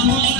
Amor.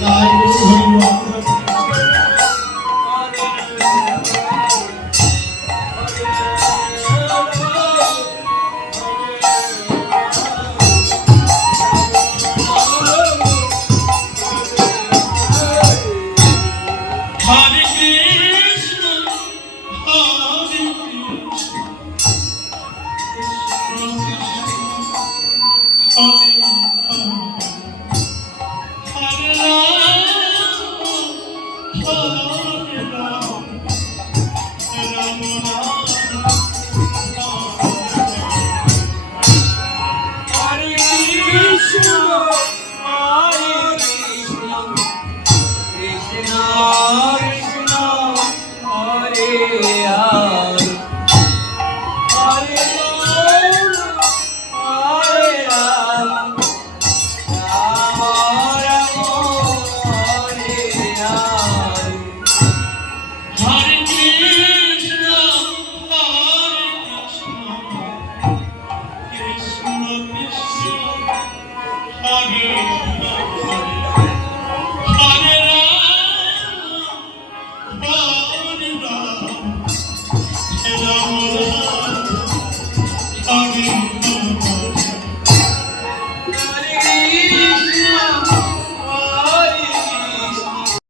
life. Sabitliği Oh,